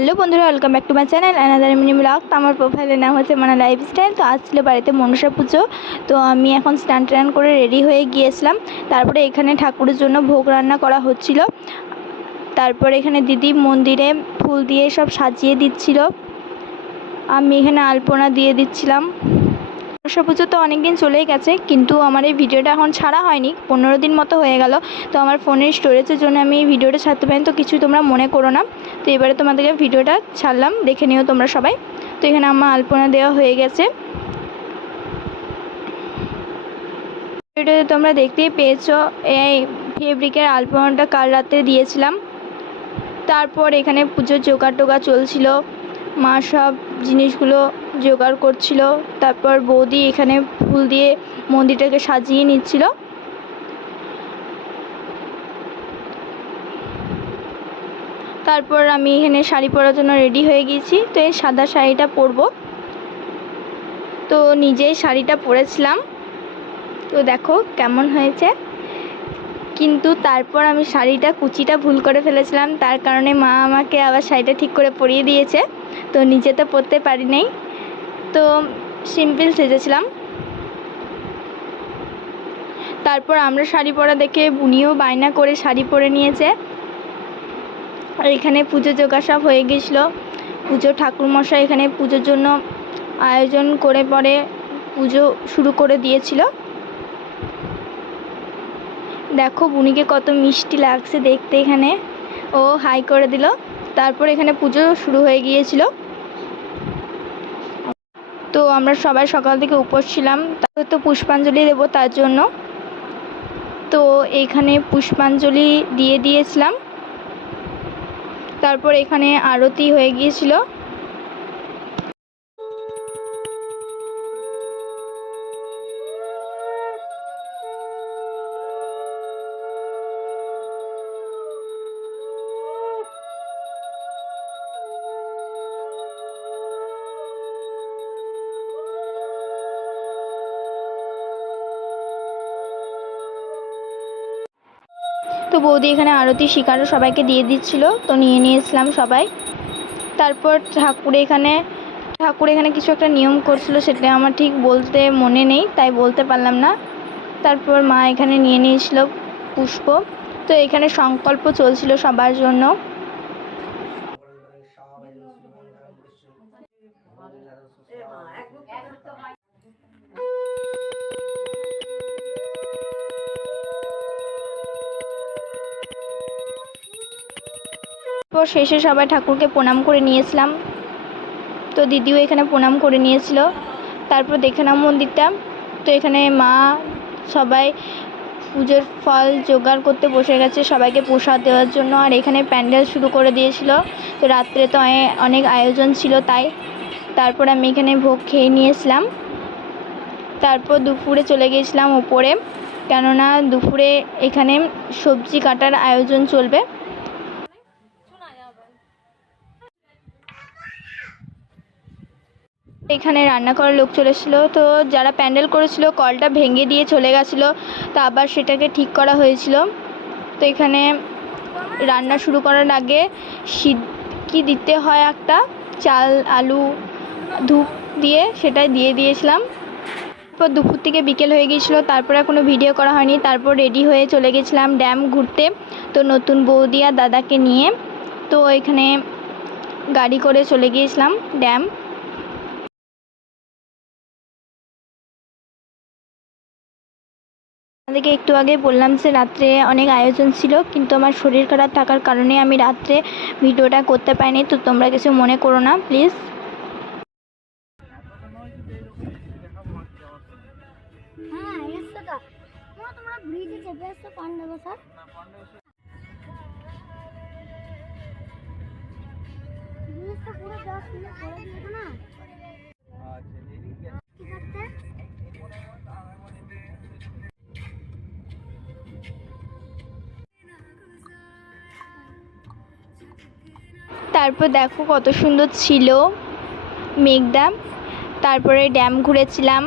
Hello বন্ধুরা, welcome back to my channel another mini blog. তো আমার প্রোফাইলের নাম হচ্ছে মানা লাইফস্টাইল। তো আজ ছিল বাড়িতে মনসা পুজো। তো আমি এখন স্নান টান করে রেডি হয়ে গিয়েছিলাম। তারপরে এখানে ঠাকুরের জন্য ভোগ রান্না করা হচ্ছিল। তারপরে এখানে দিদি মন্দিরে ফুল দিয়ে সব সাজিয়ে দিচ্ছিল। আমি এখানে আলপনা দিয়ে দিচ্ছিলাম। মনসা পুজো তো অনেক দিন চলেই গেছে, কিন্তু আমার এই ভিডিওটা এখন ছাড়া হয়নি, 15 দিন মতো হয়ে গেল। তো আমার ফোনের স্টোরেজের জন্য আমি এই ভিডিওটা ছাড়তে পারিনি, তো কিছু তোমরা মনে করো না। তো এবারে তোমাদেরকে ভিডিওটা ছাড়লাম, দেখে নিও তোমরা সবাই। তো এখানে আমার আলপনা দেওয়া হয়ে গেছে। ভিডিওতে তোমরা দেখতেই পেয়েছো এই ফেব্রিকের আলপনাটা কাল রাতে দিয়েছিলাম। তারপর এখানে পুজোর জোগাড় টোগাড় চলছিল, মা সব জিনিসগুলো জোগাড় করছিল। তারপর বৌদি এখানে ফুল দিয়ে মন্দিরটাকে সাজিয়ে নিচ্ছিল। তারপর আমি এখানে শাড়ি পরার জন্য রেডি হয়ে গেছি। তো এই সাদা শাড়িটা পরবো, তো নিজেই শাড়িটা পরেছিলাম। তো দেখো কেমন হয়েছে। কিন্তু তারপর আমি শাড়িটা কুচিটা ভুল করে ফেলেছিলাম, তার কারণে মা আমাকে আবার শাড়িটা ঠিক করে পরিয়ে দিয়েছে। তো নিজে তো পরতে পারি নাই, তো সিম্পল সেজেছিলাম। তারপর আমরা শাড়ি পরা দেখে বুনিও বায়না করে শাড়ি পরে নিয়েছে। আর এখানে পুজো জোগাড় সব হয়ে গেছিলো। পুজো ঠাকুরমশাই এখানে পুজোর জন্য আয়োজন করে পরে পুজো শুরু করে দিয়েছিল। দেখো বুনিকে কত মিষ্টি লাগছে দেখতে। এখানে ও হাই করে দিল। তারপর এখানে পুজো শুরু হয়ে গিয়েছিল। তো আমরা সবাই সকাল থেকে উপোস ছিলাম, তারপর তো পুষ্পাঞ্জলি দেবো তার জন্য। তো এখানে পুষ্পাঞ্জলি দিয়ে দিয়েছিলাম। তারপর এখানে আরতি হয়ে গিয়েছিল। তো বৌদি এখানে আরতি শিকারও সবাইকে দিয়ে দিচ্ছিল, তো নিয়ে নিয়েছিলাম সবাই। তারপর ঠাকুর এখানে কিছু একটা নিয়ম করছিল, সেটা আমার ঠিক বলতে মনে নেই, তাই বলতে পারলাম না। তারপর মা এখানে নিয়ে নিয়েছিল পুষ্প। তো এখানে সংকল্প চলছিল সবার জন্য। তারপর শেষে সবাই ঠাকুরকে প্রণাম করে নিয়েছিলাম। তো দিদিও এখানে প্রণাম করে নিয়েছিল। তারপর দেখে নাম মন্দিরটা। তো এখানে মা সবাই পুজোর ফল জোগাড় করতে বসে গেছে সবাইকে প্রসাদ দেওয়ার জন্য। আর এখানে প্যান্ডেল শুরু করে দিয়েছিল। তো রাত্রে তো অনেক আয়োজন ছিল তাই। তারপর আমি এখানে ভোগ খেয়ে নিয়েছিলাম। তারপর দুপুরে চলে গিয়েছিলাম উপরে, কেননা দুপুরে এখানে সবজি কাটার আয়োজন চলবে। এখানে রান্না করার লোক চলে এসেছিলো। তো যারা প্যান্ডেল করেছিল কলটা ভেঙে দিয়ে চলে গেছিলো, তো আবার সেটাকে ঠিক করা হয়েছিল। তো এখানে রান্না শুরু করার আগে সিদ্ধি দিতে হয় একটা, চাল আলু ধূপ দিয়ে সেটা দিয়ে দিয়েছিলাম। তারপর দুপুর থেকে বিকেল হয়ে গিয়েছিলো, তারপরে কোনো ভিডিও করা হয়নি। তারপর রেডি হয়ে চলে গেছিলাম ড্যাম ঘুরতে, তো নতুন বৌদি আর দাদাকে নিয়ে। তো এখানে গাড়ি করে চলে গিয়েছিলাম ড্যাম। আপনাদেরকে একটু আগে বললাম যে রাত্রে অনেক আয়োজন ছিল, কিন্তু আমার শরীর খারাপ থাকার কারণে আমি রাত্রে ভিডিওটা করতে পারিনি। তো তোমরা কিছু মনে করো না প্লিজ। তারপর দেখো কত সুন্দর ছিল মেঘ ড্যাম। তারপরে ড্যাম ঘুরেছিলাম।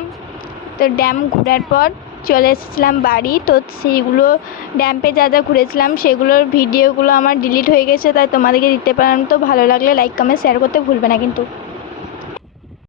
তো ড্যাম ঘোরার পর চলে এসেছিলাম বাড়ি। তো সেইগুলো ড্যাম্পে যা যা ঘুরেছিলাম সেগুলোর ভিডিওগুলো আমার ডিলিট হয়ে গেছে, তাই তোমাদেরকে দিতে পারলাম। তো ভালো লাগলে লাইক কমেন্ট শেয়ার করতে ভুলবে না কিন্তু।